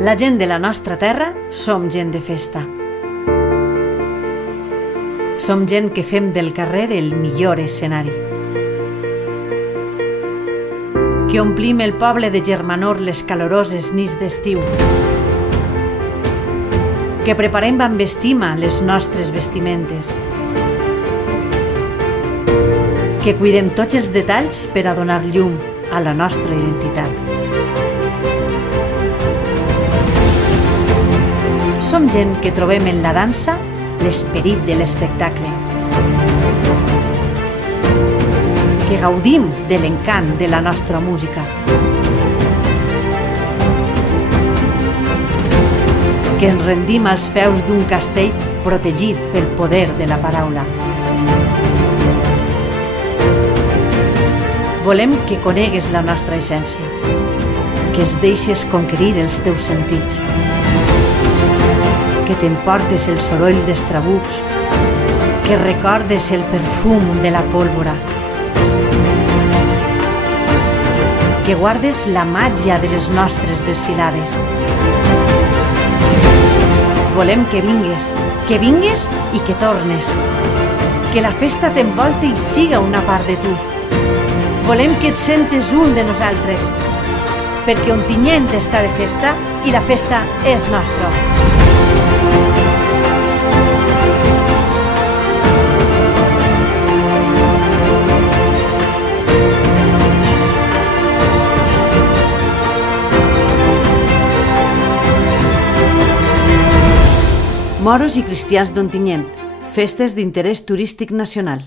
La gent de la nostra terra som gent de festa. Som gent que fem del carrer el millor escenari. Que omplim el poble de germanor les caloroses nits d'estiu. Que preparem amb estima les nostres vestimentes. Que cuidem tots els detalls per a donar llum a la nostra identitat. Som gent que trobem en la dansa l'esperit de l'espectacle. Que gaudim de l'encant de la nostra música. Que ens rendim als peus d'un castell protegit pel poder de la paraula. Volem que conegues la nostra essència, que es deixes conquerir els teus sentits, que t'emportes el soroll dels trabucs, que recordes el perfum de la pólvora, que guardes la màgia de les nostres desfilades. Volem que vingues i que tornes, que la festa t'envolti i siga una part de tu. Volem que et sentes un de nosaltres, perquè Ontinyent està de festa i la festa és nostra. Moros i cristians d'Ontinyent, festes d'interès turístic nacional.